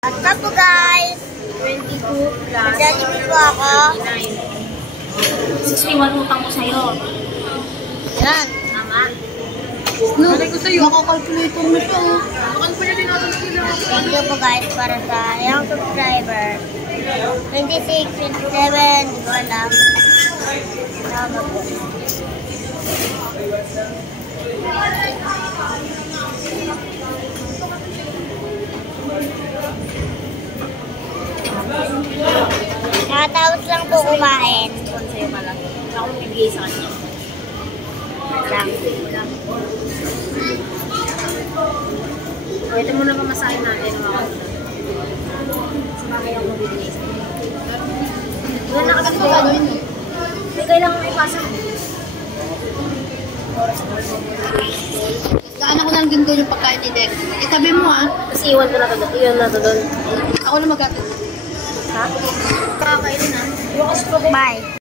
What's up po guys? 22 plus Nagdalibig po ako. 61 utang ko sa'yo. Yan. Tama? No, nakakalculator na siya. Thank you po guys para sa young subscriber. 26, 27, hindi ko alam. Tama po. Nakatapos lang po kumain. Kung sa'yo pala. Ako magbibigay sa kanya. Lang. Ito muna pamasahin natin ang mga kapatid. Sabagay ako magbibigay sa kanya. Wala na kapag gagawin mo. May kailangan ipasa. Daan ako lang din doon yung pagkain ni Dek. Itabi mo Tapos iwan ko na to doon. Iwan na to doon. Ako na magkakain. Ha? Kakainin na. Bye.